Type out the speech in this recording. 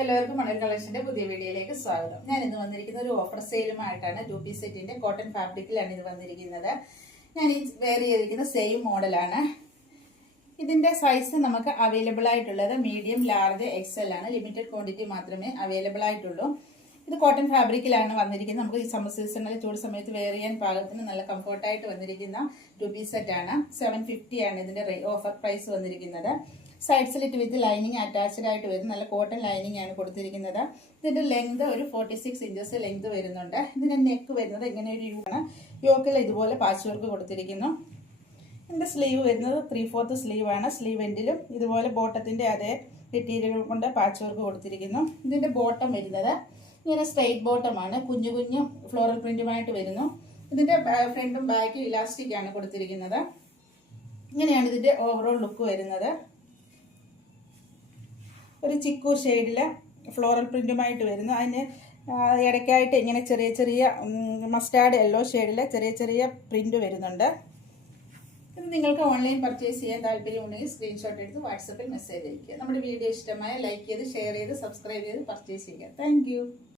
എല്ലാവർക്കും മണൽ കളക്ഷന്റെ പുതിയ വീഡിയോയിലേക്ക് സ്വാഗതം. ഞാൻ ഇന്ന് വന്നിരിക്കുന്ന ഒരു ഓഫർ സെയിലുമായിട്ടാണ്. 2 പീസ് സെറ്റിന്റെ കോട്ടൺ ഫാബ്രിക്കിലാണ് ഇത് വന്നിരിക്കുന്നത്. ഞാൻ ഈ വെയർ ചെയ്തിരിക്കുന്ന സെയിം മോഡലാണ്. ഇതിന്റെ സൈസ് നമുക്ക് അവൈലബിൾ ആയിട്ടുള്ളത് മീഡിയം, ലാർജ്, എക്സൽ ആണ്. ലിമിറ്റഡ് ക്വാണ്ടിറ്റി മാത്രമേ അവൈലബിൾ ആയിട്ടുള്ളൂ. ഇത് കോട്ടൺ ഫാബ്രിക്കിലാണ് വന്നിരിക്കുന്നത്. നമുക്ക് ഈ സമ്മർ സീസണിൽ ചൂട് സമയത്ത് വെയർ ചെയ്യാൻ പാകത്തിന് നല്ല കംഫർട്ടായിട്ട് വന്നിരിക്കുന്ന 2 പീസ് സെറ്റ് ആണ്. 750 ആണ് ഇതിന്റെ ഓഫർ പ്രൈസ് വന്നിരിക്കുന്നത്. Side slit with lining attached ആയിട്ട് വരും. നല്ല കോട്ടൺ ലൈനിങ് ആണ് കൊടുത്തിരിക്കുന്നത്. ഇതിന്റെ ലെങ്ത് ഒരു 46 ഇഞ്ചസ് ലെങ്ത് വരുന്നുണ്ട്. ഇതിന്റെ നെക്ക് വരുന്നത് ഇങ്ങനെ ഒരു യു ആണ്. യോക്കിൽ ഇതുപോലെ പാച്ച് വർക്ക് കൊടുത്തിരിക്കുന്നു. ഇതിന്റെ സ്ലീവ് വരുന്നത് 3/4 സ്ലീവ് ആണ്. സ്ലീവ് എൻഡിലും ഇതുപോലെ ബോട്ടത്തിന്റെ അതേ മെറ്റീരിയൽ കൊണ്ട് പാച്ച് വർക്ക് കൊടുത്തിരിക്കുന്നു. ഇതിന്റെ ബോട്ടം വരുന്നത് ഇങ്ങനെ സ്ട്രെയിറ്റ് ബോട്ടമാണ്. കുഞ്ഞു കുഞ്ഞു ഫ്ലോറൽ പ്രിന്റുമായിട്ട് വരുന്നു. ഇതിന്റെ ഫ്രണ്ടും ബാക്കും ഇലാസ്റ്റിക് ആണ് കൊടുത്തിരിക്കുന്നത്. ഇങ്ങനെയാണ് ഇതിന്റെ ഓവറോൾ ലുക്ക് വരുന്നത്. ഒരു ചിക്കു ഷെയ്ഡില് ഫ്ലോറൽ പ്രിന്റുമായിട്ട് വരുന്നു. അതിന് ഇടയ്ക്കായിട്ട് ഇങ്ങനെ ചെറിയ ചെറിയ മസ്റ്റാർഡ് യെല്ലോ ഷെയ്ഡില് ചെറിയ ചെറിയ പ്രിന്റ് വരുന്നുണ്ട്. ഇത് നിങ്ങൾക്ക് ഓൺലൈൻ പർച്ചേസ് ചെയ്യാൻ താല്പര്യമുണ്ടെങ്കിൽ സ്ക്രീൻഷോട്ട് എടുത്ത് വാട്സപ്പിൽ മെസ്സേജ് അയയ്ക്കുക. നമ്മുടെ വീഡിയോ ഇഷ്ടമായ ലൈക്ക് ചെയ്ത്, ഷെയർ ചെയ്ത്, സബ്സ്ക്രൈബ് ചെയ്ത് പർച്ചേസ് ചെയ്യുക. താങ്ക്